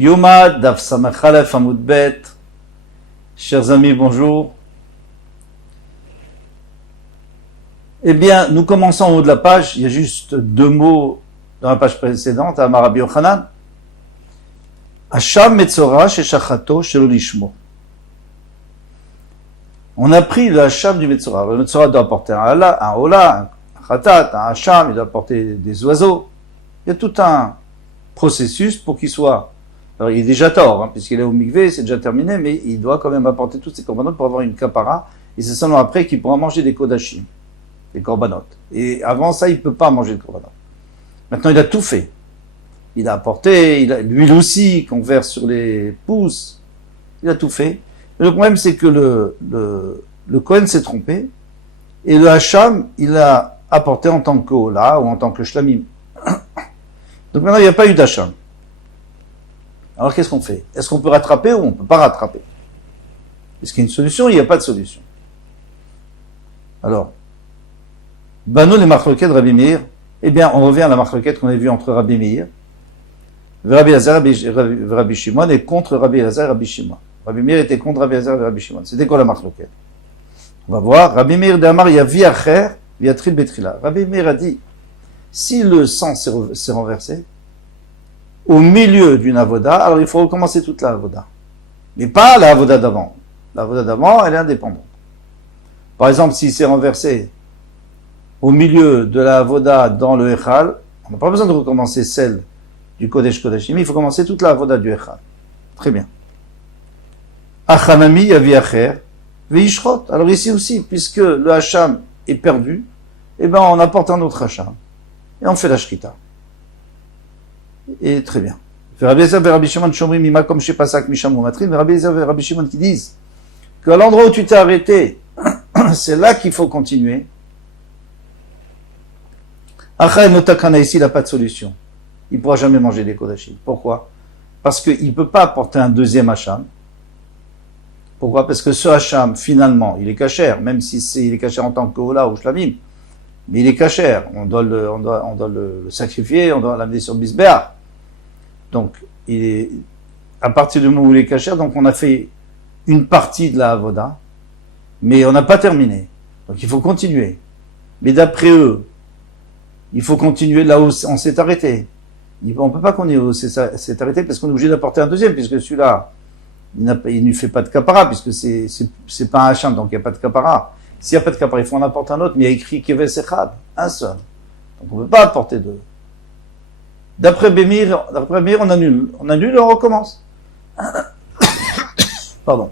Yoma Daf Samachalef Amoudbet. Chers amis, bonjour. Eh bien, nous commençons en haut de la page. Il y a juste deux mots dans la page précédente, à Rabbi Yochanan. Hacham Metzora Sheshachato Shelo Lishmo. On a pris le Hacham du Metzora. Le Metzora doit porter un Ola, un Khatat, un Hacham, il doit porter des oiseaux. Il y a tout un processus pour qu'il soit... Alors, il est déjà tort, puisqu'il est au mikvé, c'est déjà terminé, mais il doit quand même apporter toutes ses corbanotes pour avoir une kapara, et c'est seulement après qu'il pourra manger des kodashim, des corbanotes. Et avant ça, il ne peut pas manger de corbanotes. Maintenant, il a tout fait. Il a apporté, l'huile aussi, qu'on verse sur les pouces. Il a tout fait. Mais le problème, c'est que le Kohen s'est trompé, et le Hacham, il l'a apporté en tant que Ola, ou en tant que Shlamim. Donc maintenant, il n'y a pas eu d'Hacham. Alors qu'est-ce qu'on fait? Est-ce qu'on peut rattraper ou on ne peut pas rattraper? Est-ce qu'il y a une solution? Il n'y a pas de solution. Alors, Banou les marloquettes de Rabbi Meir, eh bien, on revient à la marloquette qu'on a vue entre Rabbi Meir, Rabbi Elazar et Rabbi Shimon, et contre Rabbi Elazar et Rabbi Shimon. Rabbi Meir était contre Rabbi Elazar et Rabbi Shimon. C'était quoi la marloquette? On va voir. Rabbi Meir d'Amar, il y a viacher, viatril betrila. Rabbi Meir a dit, si le sang s'est renversé, au milieu d'une avoda, alors il faut recommencer toute la avoda. Mais pas la avoda d'avant. La avoda d'avant, elle est indépendante. Par exemple, s'il s'est renversé au milieu de la avoda dans le Echal, on n'a pas besoin de recommencer celle du Kodesh Kodashim, il faut commencer toute la avoda du Echal. Très bien. Achanami yavi acher, veishrot. Alors ici aussi, puisque le Hacham est perdu, eh ben on apporte un autre Hacham. Et on fait la Shrita. Et très bien. Rabbi Elazar et Rabbi Shimon Shomrim Ima comme chez Pasak Misham ou Matrin, Rabbi Elazar et Rabbi Shimon qui disent qu'à l'endroit où tu t'es arrêté, c'est là qu'il faut continuer. Acha Notakana ici, il n'a pas de solution. Il ne pourra jamais manger des kodashim. Pourquoi? Parce qu'il ne peut pas apporter un deuxième hacham. Pourquoi? Parce que ce hacham, finalement, il est cachère, même si il est cachère en tant que Ola ou Shlamim. Mais il est cachère. On doit le sacrifier, on doit l'amener sur Bisbéa. Donc, à partir du moment où il est cachère, donc on a fait une partie de la avoda, mais on n'a pas terminé. Donc il faut continuer. Mais d'après eux, il faut continuer là où on s'est arrêté. On ne peut pas continuer où on s'est arrêté parce qu'on est obligé d'apporter un deuxième, puisque celui-là, il ne fait pas de kapara, puisque c'est pas un hacham, donc il n'y a pas de kapara. S'il n'y a pas de kapara, il faut en apporter un autre, mais il y a écrit keves echad, un seul. Donc on ne peut pas apporter deux. D'après Bémir, on annule. On annule et on recommence. Pardon.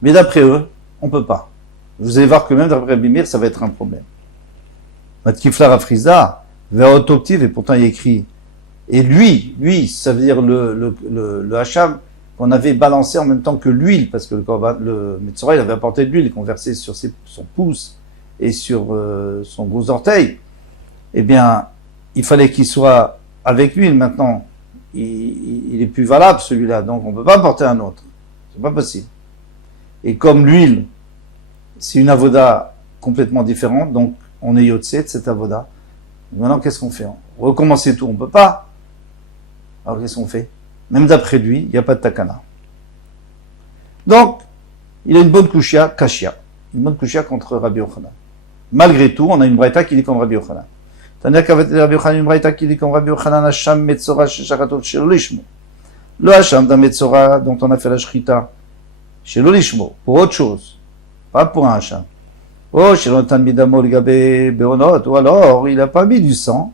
Mais d'après eux, on ne peut pas. Vous allez voir que même d'après Bémir, ça va être un problème. Matkiflar Afrizda, Veotoptiv, et pourtant il y a écrit. Et lui, ça veut dire le hacham qu'on avait balancé en même temps que l'huile, parce que le Metzora, il avait apporté de l'huile qu'on versait sur son pouce et sur son gros orteil. Eh bien, il fallait qu'il soit avec l'huile. Maintenant, il est plus valable celui-là, donc on ne peut pas apporter un autre. C'est pas possible. Et comme l'huile, c'est une avoda complètement différente, donc on est yotse de cette avoda. Maintenant, qu'est-ce qu'on fait? Recommencer tout, on ne peut pas. Alors qu'est-ce qu'on fait? Même d'après lui, il n'y a pas de takana. Donc, il a une bonne kashia, une bonne kashia contre Rabbi Yochanan. Malgré tout, on a une braïta qui dit comme Rabbi Yochanan. C'est-à-dire qu'avec Rabbi Yochanan, une braïta qui dit comme Rabbi Yochanan, Hacham Metzora Sheshachatov Shelo Lishmo. Le Hacham d'un Metzora dont on a fait la Shrita, Shelo Lishmo, pour autre chose, pas pour un Hacham. Oh, Shelo Tan Midamo Ligabe Beonot, ou alors il n'a pas mis du sang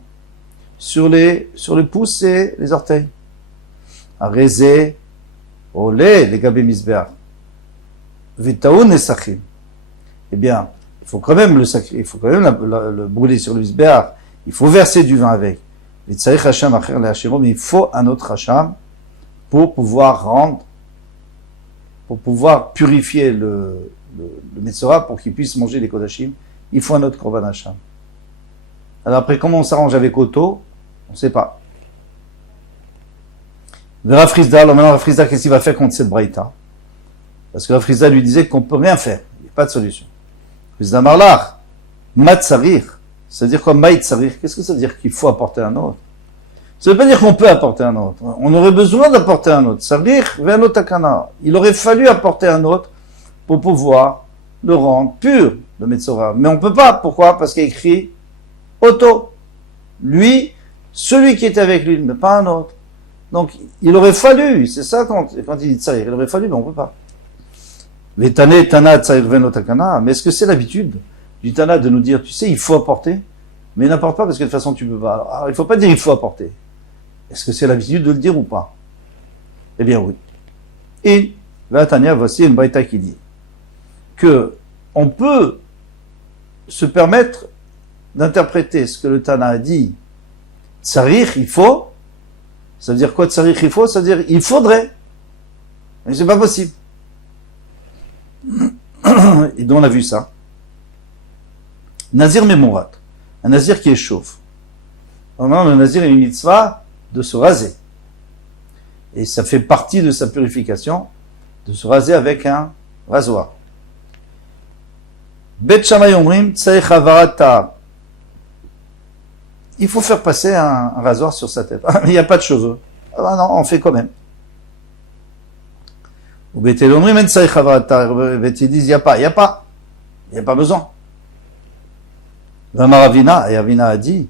sur les pouces et les orteils. Arezé, olé, les gabé misbeach. Vitaoun et sachim. Eh bien, il faut quand même le brûler sur le misbeach. Il faut verser du vin avec. Mais il faut un autre hacham pour pouvoir purifier le Metzora pour qu'il puisse manger les kodashim. Il faut un autre korban hacham. Alors après, comment on s'arrange avec Otto? On ne sait pas. Le Rafrizda, alors maintenant Rafrizda, qu'est-ce qu'il va faire contre cette braïta? Parce que Rafrizda lui disait qu'on ne peut rien faire. Il n'y a pas de solution. Rafrizda Marlach, Mat Sarir, c'est-à-dire quoi Maït Sarir? Qu'est-ce que ça veut dire qu'il faut apporter un autre? Ça veut pas dire qu'on peut apporter un autre. On aurait besoin d'apporter un autre. Sarich ve'lo takana. Il aurait fallu apporter un autre pour pouvoir le rendre pur, le Metzora. Mais on peut pas. Pourquoi? Parce qu'il y a écrit Otto. Lui, celui qui était avec lui, mais pas un autre. Donc, il aurait fallu, c'est ça quand il dit Tsarich, il aurait fallu, mais on peut pas. Les Tane, Tana, Tsarich ve'lo takana. Mais est-ce que c'est l'habitude du Tana de nous dire, tu sais, il faut apporter, mais n'apporte pas parce que de toute façon tu peux pas. Alors, il faut pas dire il faut apporter. Est-ce que c'est l'habitude de le dire ou pas? Eh bien oui. Et là, Tania, voici une braïta qui dit que on peut se permettre d'interpréter ce que le Tana a dit. Tsarich, il faut. Ça veut dire quoi, tsarich, il faut? Ça veut dire il faudrait. Mais c'est pas possible. Et donc on a vu ça. Nazir Memorat. Un nazir qui est chauve. Normalement, le nazir a une mitzvah de se raser. Et ça fait partie de sa purification, de se raser avec un rasoir. Bet Shammai Omrim, Tsaich Havarat Tahar. Il faut faire passer un rasoir sur sa tête. Il n'y a pas de cheveux. Ah non, on fait quand même. Ou Bet El Omrim, Tsaich Havarat Tahar. Bet ils disent, il n'y a pas besoin. Ravina, et Ravina a dit,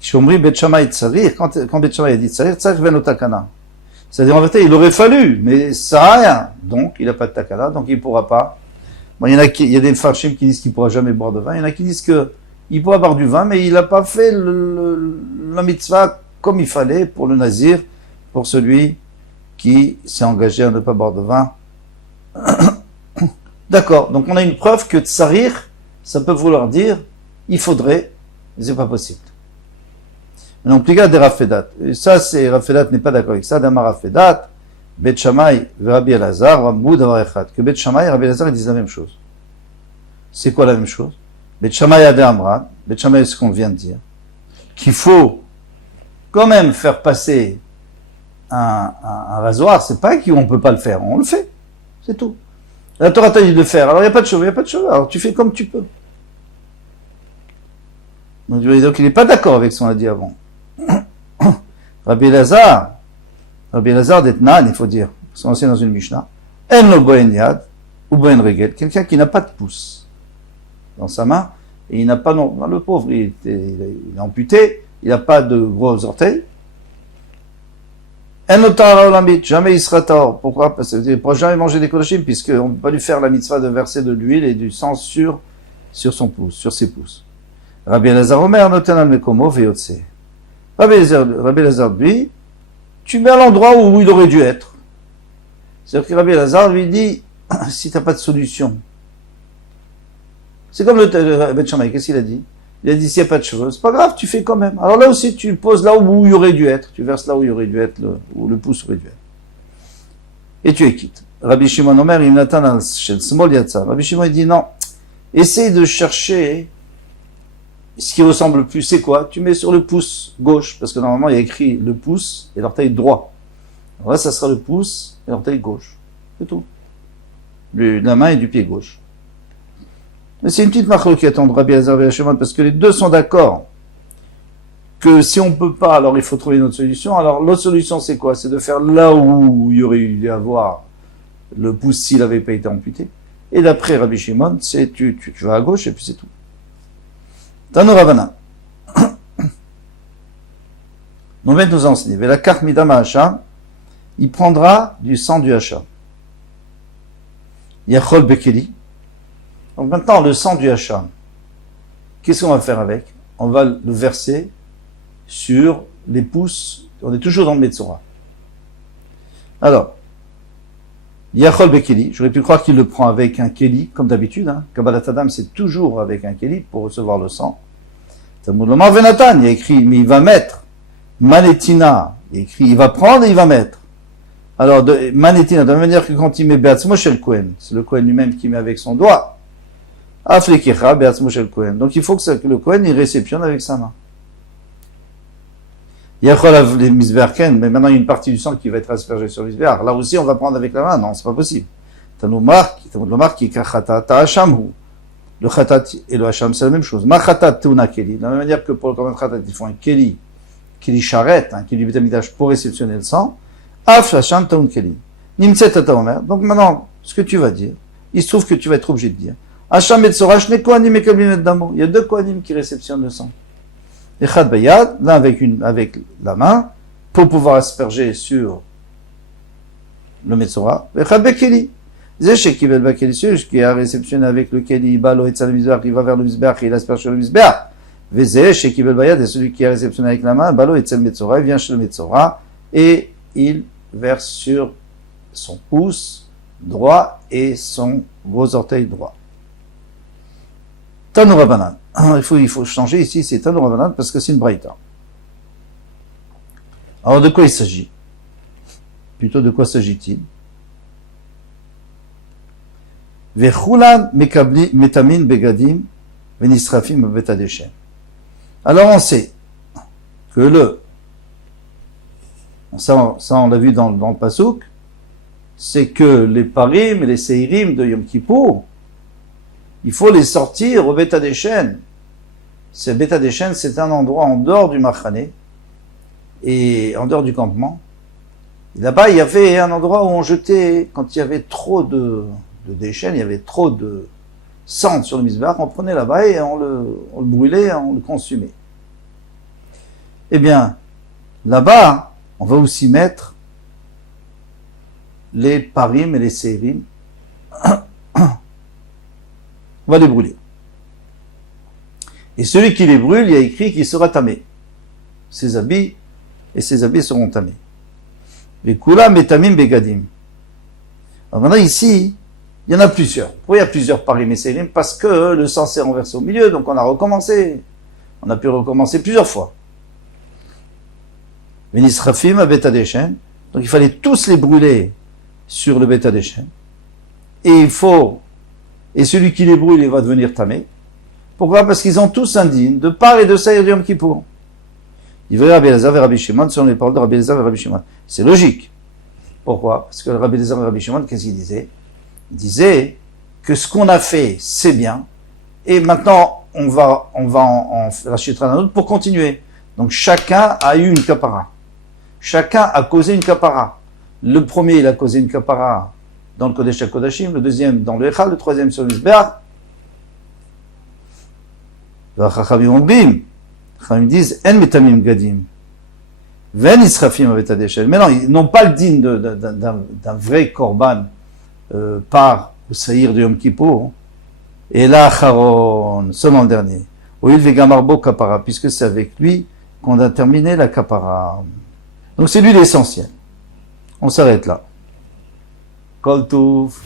Shomri Bet Shammai Tsarir, quand Bet Shammai a dit Tsarir, Tsarir ve'lo takana. C'est-à-dire, en vérité, il aurait fallu, mais ça n'a rien. Donc, il n'a pas de takana, donc il ne pourra pas. Bon, il y a des farshim qui disent qu'il ne pourra jamais boire de vin. Il y en a qui disent qu'il pourra boire du vin, mais il n'a pas fait la mitzvah comme il fallait pour le nazir, pour celui qui s'est engagé à ne pas boire de vin. D'accord. Donc, on a une preuve que Tsarir, ça peut vouloir dire, il faudrait, mais c'est pas possible. Maintenant, plus gars des Rafedat. Et ça, c'est, Rafedat n'est pas d'accord avec ça. Dama Rafedat, Bet Shammai, Rabbi Elazar, Ramboud, Avarechad. Que Bet Shammai et Rabbi Elazar, ils disent la même chose. C'est quoi la même chose? Bet Shammai Ade Amran, Bet Shammai, ce qu'on vient de dire. Qu'il faut quand même faire passer un rasoir. C'est pas qu'on peut pas le faire. On le fait. C'est tout. La Torah t'a dit de le faire. Alors, il n'y a pas de cheveux, Alors, tu fais comme tu peux. Donc, il n'est pas d'accord avec ce qu'on a dit avant. Rabbi Elazar d'Etnan, il faut dire, parce qu'on sait dans une Mishnah, En lo boen yad, ou boen regel, quelqu'un qui n'a pas de pouce dans sa main, et il n'a pas, non, le pauvre, il est amputé, il n'a pas de gros orteils. En lo tahara olamit, jamais il sera tort. Pourquoi? Parce qu'il ne pourra jamais manger des kodoshim, puisqu'on ne peut pas lui faire la mitzvah de verser de l'huile et du sang sur son pouce, sur ses pouces. Rabbi Elazar Omer, noten al mekomo ve'yotse. Rabbi Elazar, lui, tu mets à l'endroit où il aurait dû être. C'est-à-dire que Rabbi Elazar lui dit, si tu n'as pas de solution. C'est comme le Bet Shammai, qu'est-ce qu'il a dit? Il a dit, s'il n'y a pas de cheveux, c'est pas grave, tu fais quand même. Alors là aussi, tu poses là où il aurait dû être. Tu verses là où il aurait dû être, où le pouce aurait dû être. Et tu es quitte. Rabbi Shimon Omer, il n'atteint al shel smol yatsa. Rabbi Shimon, il dit, non, essaye de chercher ce qui ressemble le plus, c'est quoi? Tu mets sur le pouce gauche, parce que normalement il y a écrit le pouce et l'orteil droit. Alors là, ça sera le pouce et l'orteil gauche. C'est tout. La main et du pied gauche. Mais c'est une petite marque entre Rabbi Elazar et Shimon, parce que les deux sont d'accord que si on peut pas, alors il faut trouver une autre solution. Alors l'autre solution, c'est quoi? C'est de faire là où il y aurait eu à avoir le pouce s'il n'avait pas été amputé. Et d'après Rabbi Shimon, c'est tu vas à gauche et puis c'est tout. Tano Ravana. Nous venons nous enseigner. La carte Midama Hacham, il prendra du sang du Hacham. Yachol Bekeli. Donc maintenant, le sang du Hacham, qu'est-ce qu'on va faire avec? On va le verser sur les pouces. On est toujours dans le Metzora. Alors, Yachol Bekeli, j'aurais pu croire qu'il le prend avec un Keli, comme d'habitude. Kabbalat Adam, c'est toujours avec un Keli pour recevoir le sang. Talmud Lomar Venatan, il y a écrit, mais il va mettre. Manetina, il y a écrit, il va prendre et il va mettre. Alors, Manetina, de la même manière que quand il met Beatzmo Shel Kohen, c'est le Kohen lui-même qui met avec son doigt. Aflekecha Beatzmo Shel Kohen. Donc il faut que le Kohen, il réceptionne avec sa main. Yachol les Misberken, mais maintenant il y a une partie du sang qui va être aspergée sur l'Isber. Là aussi, on va prendre avec la main. Non, c'est pas possible. Talmud Lomar qui kachata ta'ashamhu. Le khatat et le hacham, c'est la même chose. Ma khatat teuna keli. De la même manière que pour le Korban khatat, ils font un keli Keli Sharet, qui est du Beth Amikdash pour réceptionner le sang, Af Hasham Taun Keli. Nimtset Omer. Donc maintenant, ce que tu vas dire, il se trouve que tu vas être obligé de dire, Hasham et Tzorah, Shne Kohanim et Kabim et Damo. Il y a 2 Kohanim qui réceptionnent le sang. Echad Bayad, l'un avec la main, pour pouvoir asperger sur le Metzora. Echad Bekeli. Zéché qui veut le Bekeli, celui qui a réceptionné avec le Keli, Balo et Tzal Mizbeach, il va vers le Mizbeach et il asperge sur le Mizbeach. Vezéché qui veut le Bayad, et celui qui a réceptionné avec la main, Balo et Tzal Metzora, il vient chez le Metzora et il verse sur son pouce droit et son gros orteil droit. Tanou Rabanan. Il faut changer ici, c'est Tanou Rabanan parce que c'est une braïta. Alors de quoi il s'agit? Plutôt de quoi s'agit-il? Vechulan metamin begadim venisrafim betadeshem. Alors on sait que ça on l'a vu dans le Pasouk, c'est que les parim et les seirim de Yom Kippour, il faut les sortir au Betadeshen. Ce Betadeshen, c'est un endroit en dehors du Machane et en dehors du campement. Et là-bas, il y avait un endroit où on jetait, quand il y avait trop de déchets, il y avait trop de cendres sur le misbah, on prenait là-bas et on le brûlait, on le consumait. Eh bien, là-bas, on va aussi mettre les parim et les seirim. On va les brûler. Et celui qui les brûle, il y a écrit qu'il sera tamé. Ses habits seront tamés. Les kula metamim begadim. Alors maintenant ici, il y en a plusieurs. Pourquoi il y a plusieurs parim et seirim? Parce que le sang s'est renversé au milieu, donc on a recommencé. On a pu recommencer plusieurs fois. Venisrafim à Betadeshen. Donc il fallait tous les brûler sur le Betadeshen. Et celui qui les brûle, il va devenir tamé. Pourquoi? Parce qu'ils ont tous un dîne de part et de saïr du Yom Kippour. Il veut Rabbi Elazar et Rabbi Shimon, selon les paroles de Rabbi Elazar et Rabbi Shimon. C'est logique. Pourquoi? Parce que Rabbi Elazar et Rabbi Shimon, qu'est-ce qu'il disait? Il disait que ce qu'on a fait, c'est bien, et maintenant, on va en racheter un autre pour continuer. Donc, chacun a eu une kapara. Chacun a causé une kapara. Le premier, il a causé une kapara dans le Kodesh HaKodashim, le deuxième dans le Echal, le troisième sur le Mizbeach. Ils disent En metamim gadim ven israfim avetadeshel. Mais non, ils n'ont pas le digne d'un vrai korban par le saïr de Yom Kippour. Et là, Charon, seulement le dernier. Oil vegamarbo kapara, puisque c'est avec lui qu'on a terminé la kapara. Donc c'est lui l'essentiel. On s'arrête là. Kol Tuv.